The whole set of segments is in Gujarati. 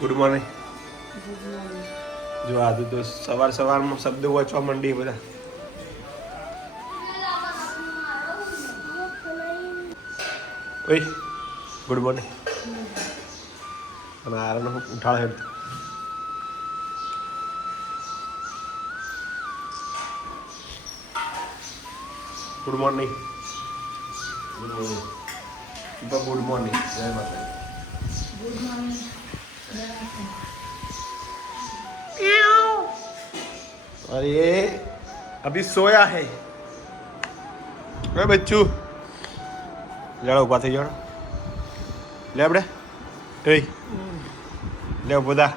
Good morning. જો આજે તો સવારમાં શબ્દો વાંચવા માંડી બધા. ઓય ગુડ મોર્નિંગ. અને આરામ ઉઠાડે હેડ. Good morning. Good morning. Good morning. જય માતા. Good morning. और ये अभी सोया है. बच्चू लड़ो उभा થઈ જાઓ. લે આપણે લે બધા.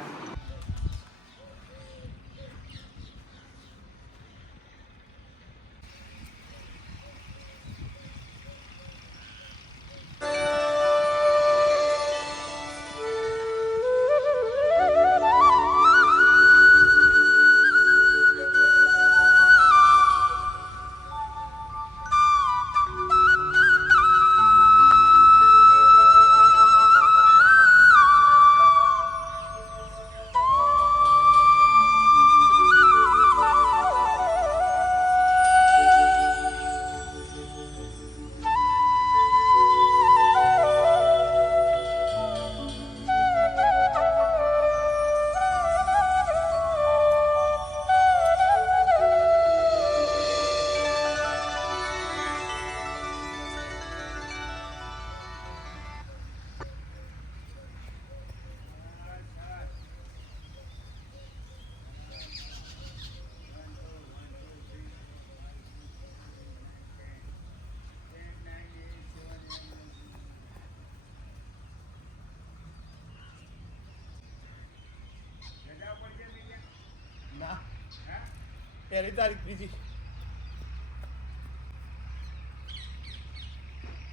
પહેલી તારીખ બીજી.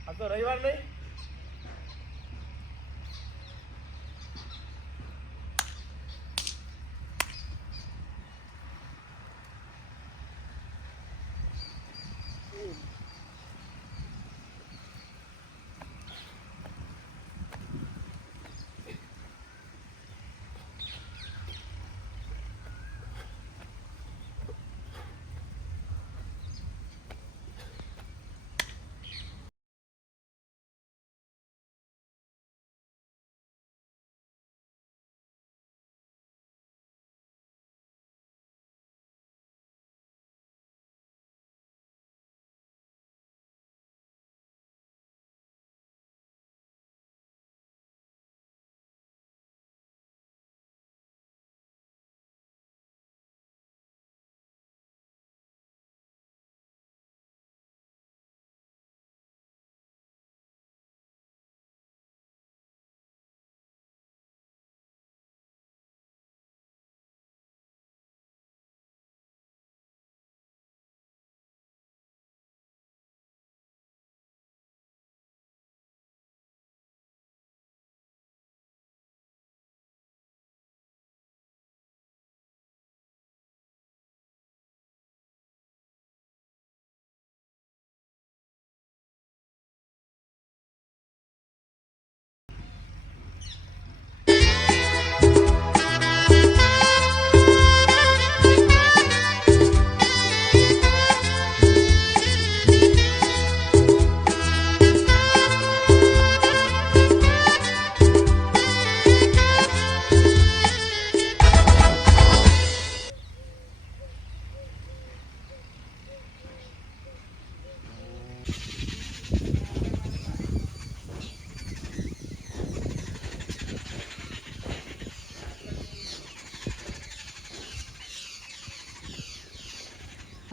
આ તો રવિવાર નહીં.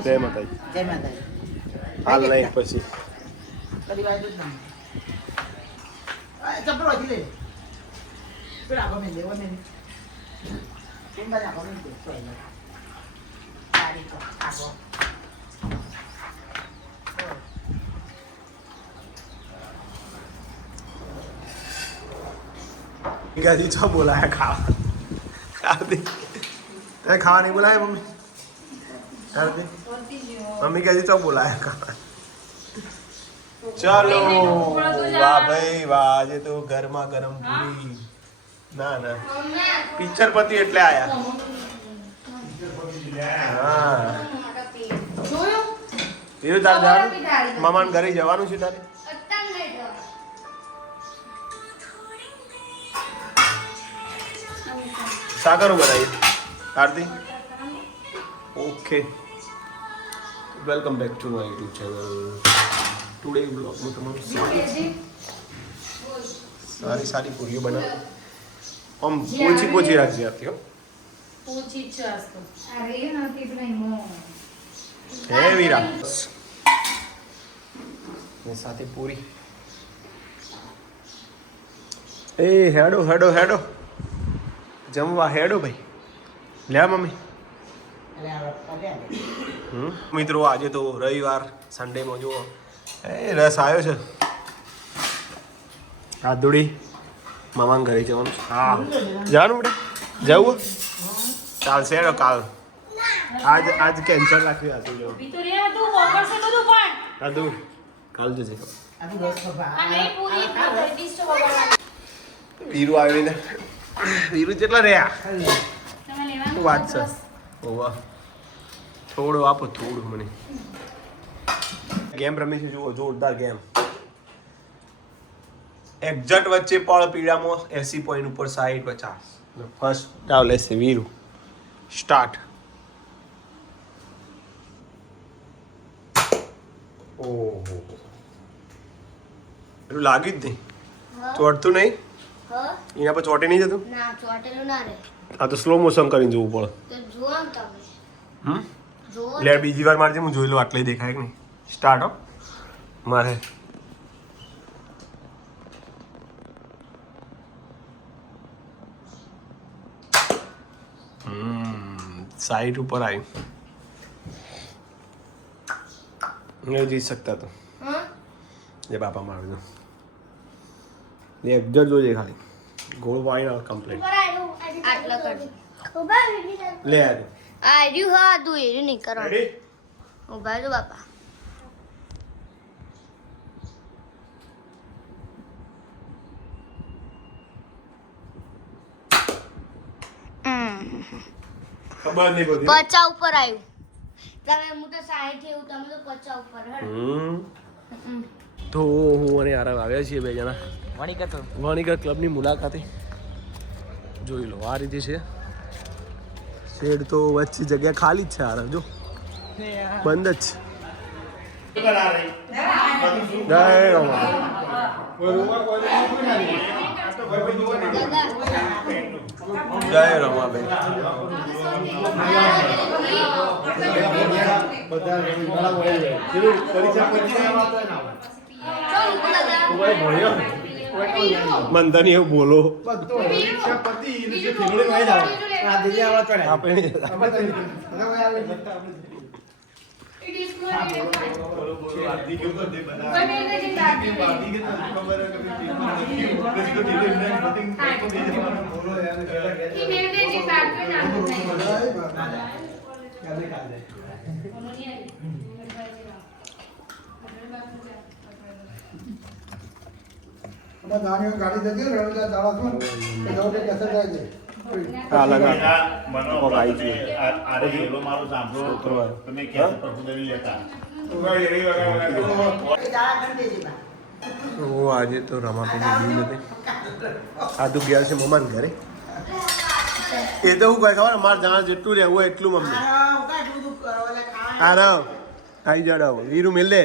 જય માતાજી. જય માતાજી. હાલ નહીં પછી કદી વાર દૂધ ના ચપલો હતી લે પેલા ગમે લે વને કેમ બના ગમે લે સોય તારી કો આગો ગાજી ચા બોલાયા ખાવા દે. તે ખાવા નહીં બોલાયા મમ્મી? મમ્મી કહે ચો બોલાયા ખાવા. ચાલો વાહ ભાઈ વાહ. આજે તો ગરમા ગરમ પૂરી ના ના પિક્ચર પતી એટલે આયા. હા જોયું એવું તારે જવાનું મામાને ઘરે જવાનું છે તારે? સાકરું બનાવી આરતી. Okay welcome back to my YouTube channel. Today બ્લોગમાં તમારું સ્વાગત છે. સારી સારી પૂરીઓ બનાવો. આમ પોચી પોચી રાખજે આરતી. હો પૂછી છે આસ્તો અરે નથી તો નહીં મો હે વીરા ને સાથે પૂરી. એ હેડો હેડો હેડો જમવા હેડો ભાઈ. લે મમ્મી. મિત્રો આજે તો રવિવાર સન્ડેમાં જુઓ એ રસ આવ્યો છે. આદુડી મામાના ઘરે જવાનું છે. હા જવાનું બેટા જવું ચાલશે હેડો કાલ. આજ કેન્સલ રાખ્યું હતું જો વિતોરિયા તું વોકર છે બધું પણ આદુ કાલ જજે. અને પૂરી ડિસ્ટ વગર વીરુ આવીને વીરુ કેટલા રહ્યા તમે લેવાનું વાત છે. ઓવા થોડું આપો થોડું મને. ગેમ રમી છે જુઓ જોરદાર ગેમ. એક્ઝેક્ટ વચ્ચે પણ પીડામાં 80 પોઈન્ટ ઉપર 60 50. ફર્સ્ટ ડાવ લેશે વીરુ. સ્ટાર્ટ. ઓહો પેલું લાગ્યું જ નહીં. ચોટતું નહીં એના પર ચોટે નહીં જતું. ના ચોટેલું ના રે આ તો સ્લો મોશન કરીને જોવું પડે. તો જુઓ ને તમે જુઓ લે બીજી વાર મારજે હું જોઈ લઉં આટલે દેખાય કે નહીં. સ્ટાર્ટ હો મારે. સાઈડ ઉપર આવ્યું. નહીં જીત શકતા તો હા જે બાપા મારજો. એક્ઝેક્ટ જોજે ખાલી ગોળ વાળી કમ્પ્લીટ. આટલા કરી ઉભા લે આજે આ રહ્યું હા તું એર્યું નહીં કરો રેડી. ઉભા જો બાપા ખબર નહીં બધી. પચા ઉપર આવ્યું તમે હું તો 60 એવું તમે તો પચા ઉપર હડ તો હું અને આરામ આવ્યા છીએ બે જણા વાણિકા ક્લબની મુલાકાતે. જોઈ લો આ રીતે છે શેડ તો વચ્ચે જગ્યા ખાલી જ છે. આરામ જો બંધ જ છે. જય રમા. જય રમાબેન. મંદન એવું બોલો ગાડી જતી રવિલા દાડા છું કેસર જાય છે હા લગા હું આજે તો રમાપેલી ગઈ નથી. આ તો ગયા છે મમ્માને ઘરે. એ તો હું કહે ખબર મારે જાણ જેટલું રહેવું હોય એટલું મમ્મી. હા રાવ આવી જાવ વીરુ મિલ દે.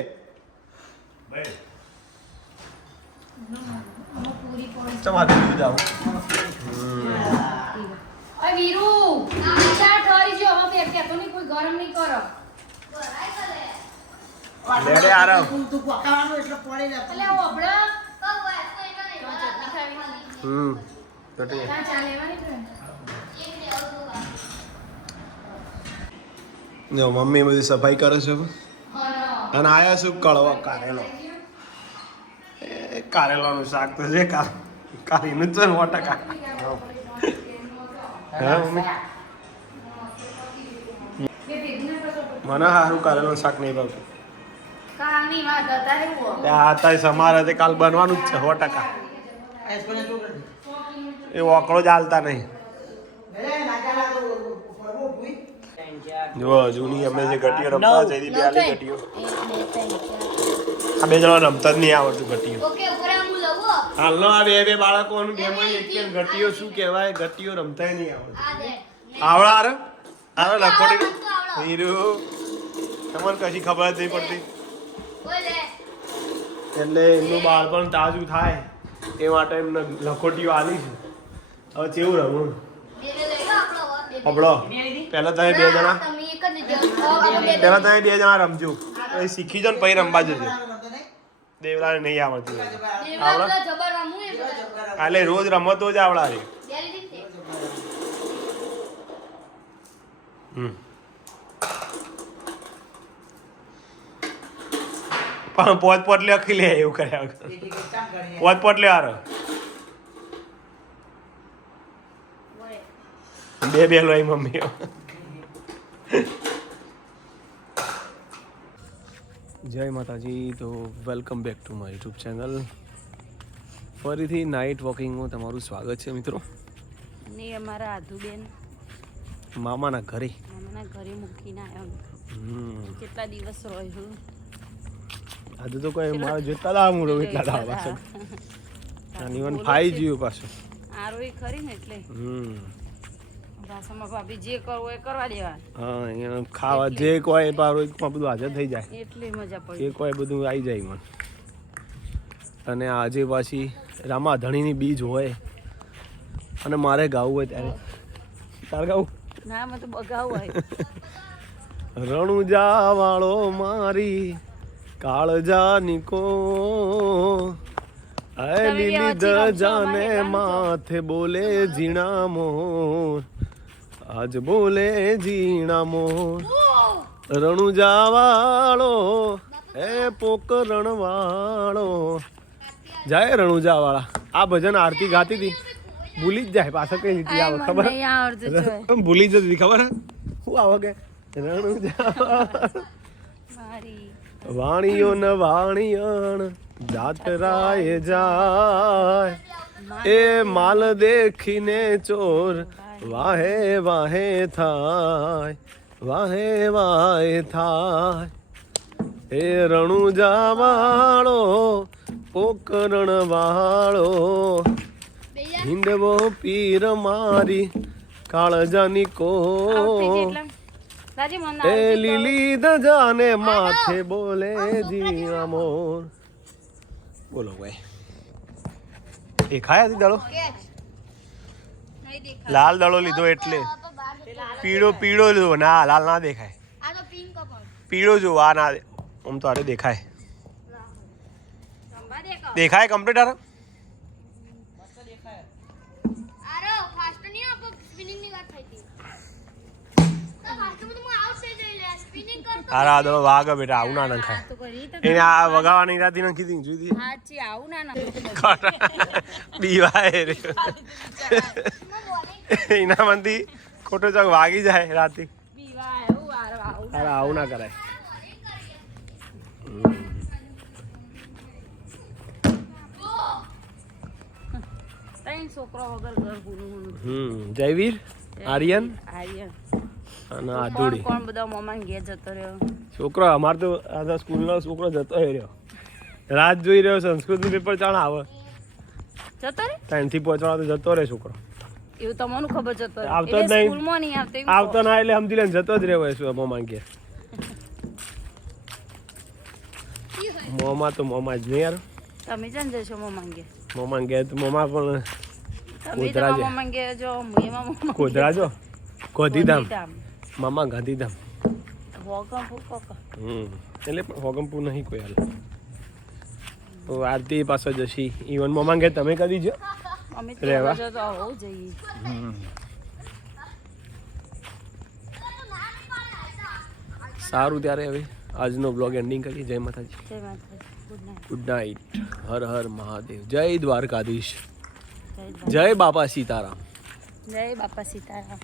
તમારે જાવ ઓય વીરુ ચા ઠરી જો હવે ફેર કે તો નહીં કોઈ ગરમ નહીં કરો લેડે આરામ. એટલે ઓબળો ચટણી ચા ચા લેવાની છે જો મમ્મી બધી સફાઈ કરે છે અને આયા શું કળવા કારેલો. કારેલાનું શાક તો છે કારીનું જ છે ને 100%. હા મમ્મી મને સારું કારેલાનું શાક નહીં ભાવતું. કાલની વાત હતા એવું ત્યાં હતા સમારે તે કાલ બનવાનું જ છે 100%. એ ઓકળો ચાલતા નહીં. જો જૂની અમે જે ઘટીઓ રમતા જઈ પેલી ઘટીઓ આ બે જણા રમતા જ નહીં આવડતું ઘટીઓ. ઓકે ઉપર હું લઉં હાલનો આ બે બાળકોનું ગેમ એક ઘટીઓ શું કહેવાય ઘટીઓ રમતા નહીં આવડતું. આ દે આવડા આરે લખોડી હીરો તમને કશી ખબર જ નહીં પડતી ઓય લે એટલે એમનું બાળપણ તાજું થાય એ માટે એમને લખોટીઓ આલી છે. હવે કેવું રમવું બેને લઈ લો આપણો હબળો પહેલા તમે બે જણા તમે એક જ જજો પહેલા તમે બે જણા રમજો પછી શીખી જાઓ ને પછી રમવા જજો. દેવલાને નહીં આવડતું આવડે જબર રમું એ એટલે રોજ રમતો જ આવડા રે. પણ પોત લખી લે એવું કર્યા વગર પોત લે હારો બે લોય મમ્મી. જય માતાજી. તો welcome back to my YouTube channel. ફરીથી નાઇટ વોકિંગમાં તમારું સ્વાગત છે મિત્રો. ને અમારા આધુબેન મામાના ઘરે મૂકીને આવ્યો. કેટલા દિવસ રહ્યો આજે તો કોઈ મારે જેટલા દા મૂળો એટલા દા પાછો ઇવન ફાઈ ગયું પાછું આરોય ખરી ને એટલે ભાષામાં ભાભી જે કરવું એ કરવા દેવા. હા અહીંયા ખાવા જે કોઈ પારોમાં બધું હાજર થઈ જાય એટલી મજા પડી. એ કોઈ બધું આવી જાય મને. અને આજે પાછી રામાધણીની બીજ હોય અને મારે ગાવું હોય ત્યારે તારે ગાવું ના મને તો બગાવું હોય. રણુજા વાળો મારી કાળજાની કો લીલી દજાને માથે બોલે ઝીણા મોર આજ બોલે ઝીણા મોર રણુજા વાળો એ પોકરણ વાળો જાય રણુજા વાળા. આ ભજન આરતી ગાતી હતી ભૂલી જ જાય પાછળ કઈ રીતે આવે ખબર ભૂલી જતી હતી ખબર શું આવે કે રણુજા વાણીઓ ન વાણિયણ જાતરાએ જાય એ માલ દેખીને ચોર વાહે વાહે થાય વાહે વાહે થાય એ રણુજા વાળો પોકરણ વાળો હિંડવો પીર મારી કાળજાની કો એ લીલી દજાને માથે બોલે જી મોર. બોલો ભાઈ એ ખાયા હતી દડો લાલ દડો લીધો એટલે પીળો લીધો ના લાલ ના દેખાય આ તો પિંક કપડ પીળો જો આ ના આમ તો આરે દેખાય દેખાય કમ્પ્લીટ આરે આરો ફાસ્ટ નહીં આપો સ્પિનિંગ ની વાત થઈ હતી તો ફાસ્ટ માં તો હું આઉટ થઈ જઈ લે સ્પિનિંગ કરતો આ દડો વાગ બેટા આવું ના નખાય એને આ વગાવાની રાતી નાખી દી જોઈ હાચી આવું ના બીવાય રે એના મંદી ખોટો ચોક વાગી જાય રાતી. અરે આવું ના કરાય. છોકરો વગર ઘર પૂરું. જયવીર આર્યન આર્યન અને આધુડી કોણ બધા મોમાન ઘેર જતો રહ્યો. છોકરો અમાર તો આ સ્કૂલનો છોકરો જતો રહ્યો રાત જોઈ રહ્યો સંસ્કૃતનું પેપર ચાણ આવે જતો રે ત્યાંથી પહોંચવા તો જતો રહે છોકરો. એવું તમને ખબર જતો આવતો જ નહીં આવતો ના એટલે સમજી લે જતો જ રહ્યો શું મોમાં ઘેર. મોમાં તો મોમાં જ નહીં યાર. તમે જાણ જશો મોમાન ઘેર. મોમાં ઘેર તો મોમાં પણ તમે તો મોમાન ઘેર જો એમાં મોમાન કોદરા જો ગોધીધામ મામા ગાંધીધામ હોગમપુર કોકા એટલે પણ હોગમપુર નહીં કોઈ હાલ. તો આરતી પાછળ જશી ઇવન મોમાં ઘેર તમે કદી જો અમે તો રહેવા જતો હોવ જઈએ. સારું ત્યારે હવે આજનો બ્લોગ એન્ડિંગ કરીએ. જય માતાજી. જય માતાજી. Good night. Good night. હર હર મહાદેવ. જય દ્વારકાધીશ. જય જય બાપા સીતારામ. જય બાપા સીતારામ.